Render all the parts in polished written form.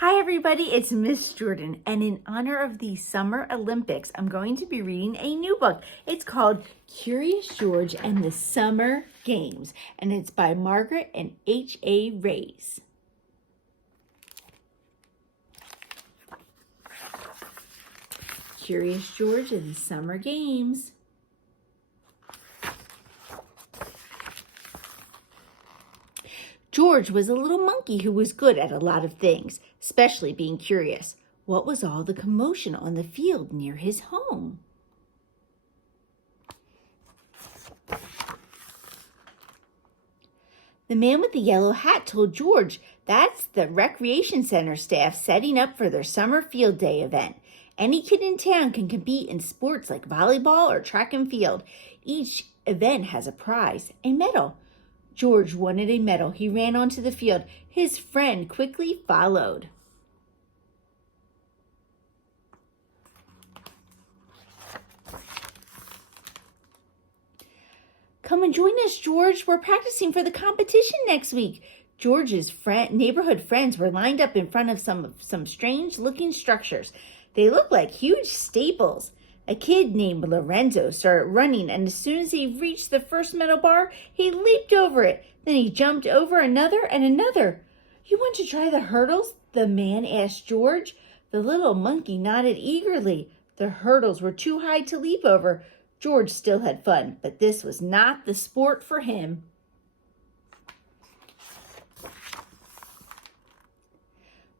Hi everybody, it's Miss Jordan, and in honor of the Summer Olympics, I'm going to be reading a new book. It's called Curious George and the Summer Games, and it's by Margaret and H.A. Reyes. Curious George and the Summer Games. George was a little monkey who was good at a lot of things, especially being curious. What was all the commotion on the field near his home? The man with the yellow hat told George that's the recreation center staff setting up for their summer field day event. Any kid in town can compete in sports like volleyball or track and field. Each event has a prize, a medal. George wanted a medal. He ran onto the field. His friend quickly followed. Come and join us, George. We're practicing for the competition next week. George's neighborhood friends were lined up in front of some strange-looking structures. They looked like huge staples. A kid named Lorenzo started running, and as soon as he reached the first metal bar, he leaped over it. Then he jumped over another and another. You want to try the hurdles? The man asked George. The little monkey nodded eagerly. The hurdles were too high to leap over. George still had fun, but this was not the sport for him.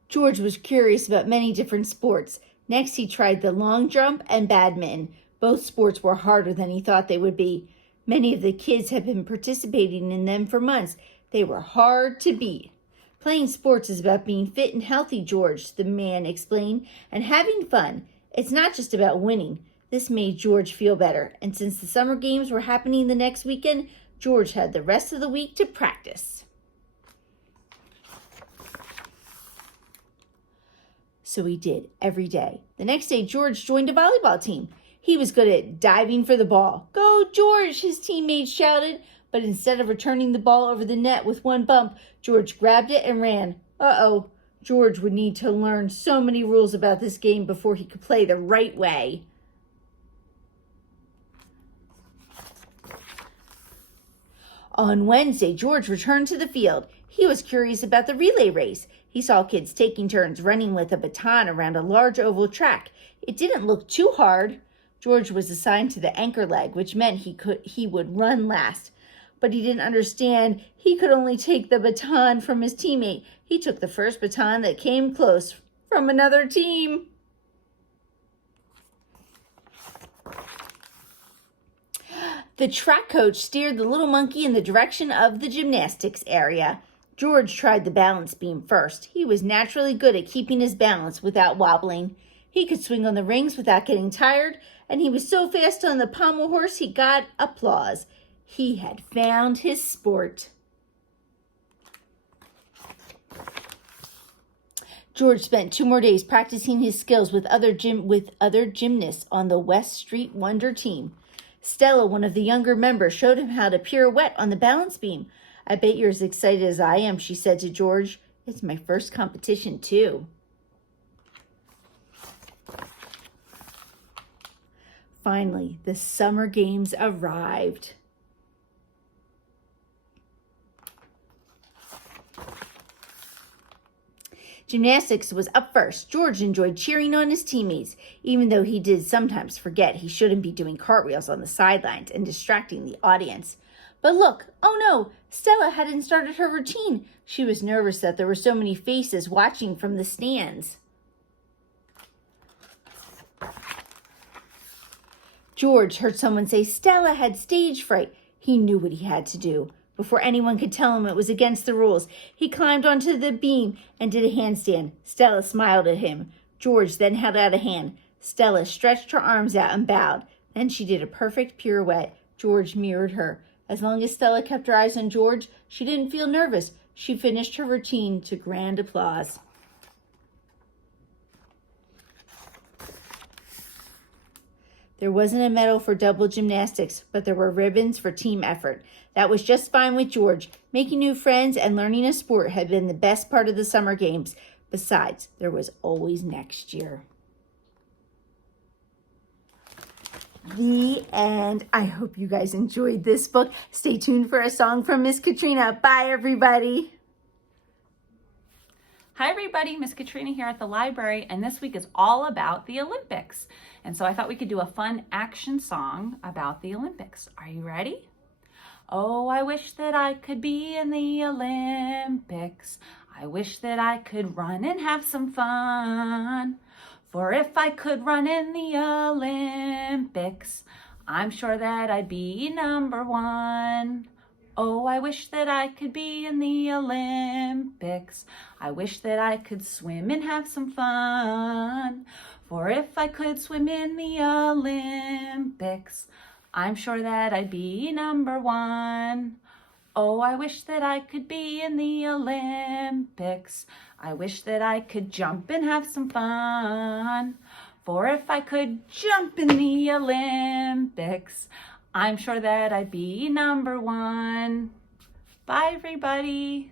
George was curious about many different sports. Next, he tried the long jump and badminton. Both sports were harder than he thought they would be. Many of the kids had been participating in them for months. They were hard to beat. Playing sports is about being fit and healthy, George, the man explained, and having fun. It's not just about winning. This made George feel better, and since the summer games were happening the next weekend, George had the rest of the week to practice. So he did every day. The next day, George joined a volleyball team. He was good at diving for the ball. Go, George, his teammates shouted. But instead of returning the ball over the net with one bump, George grabbed it and ran. Uh-oh, George would need to learn so many rules about this game before he could play the right way. On Wednesday, George returned to the field. He was curious about the relay race. He saw kids taking turns running with a baton around a large oval track. It didn't look too hard. George was assigned to the anchor leg, which meant he would run last. But he didn't understand he could only take the baton from his teammate. He took the first baton that came close from another team. The track coach steered the little monkey in the direction of the gymnastics area. George tried the balance beam first. He was naturally good at keeping his balance without wobbling. He could swing on the rings without getting tired, and he was so fast on the pommel horse he got applause. He had found his sport. George spent 2 more days practicing his skills with other gymnasts on the West Street Wonder team. Stella, one of the younger members, showed him how to pirouette on the balance beam. I bet you're as excited as I am, she said to George. It's my first competition, too. Finally, the summer games arrived. Gymnastics was up first. George enjoyed cheering on his teammates, even though he did sometimes forget he shouldn't be doing cartwheels on the sidelines and distracting the audience. But look, oh no, Stella hadn't started her routine. She was nervous that there were so many faces watching from the stands. George heard someone say Stella had stage fright. He knew what he had to do. Before anyone could tell him it was against the rules, he climbed onto the beam and did a handstand. Stella smiled at him. George then held out a hand. Stella stretched her arms out and bowed. Then she did a perfect pirouette. George mirrored her. As long as Stella kept her eyes on George, she didn't feel nervous. She finished her routine to grand applause. There wasn't a medal for double gymnastics, but there were ribbons for team effort. That was just fine with George. Making new friends and learning a sport had been the best part of the summer games. Besides, there was always next year. The end. I hope you guys enjoyed this book. Stay tuned for a song from Miss Katrina. Bye, everybody. Hi everybody, Miss Katrina here at the library, and this week is all about the Olympics. And so I thought we could do a fun action song about the Olympics. Are you ready? Oh, I wish that I could be in the Olympics. I wish that I could run and have some fun. For if I could run in the Olympics, I'm sure that I'd be number one. Oh, I wish that I could be in the Olympics. I wish that I could swim and have some fun. For if I could swim in the Olympics, I'm sure that I'd be number one. Oh, I wish that I could be in the Olympics. I wish that I could jump and have some fun. For if I could jump in the Olympics, I'm sure that I'd be number one. Bye, everybody.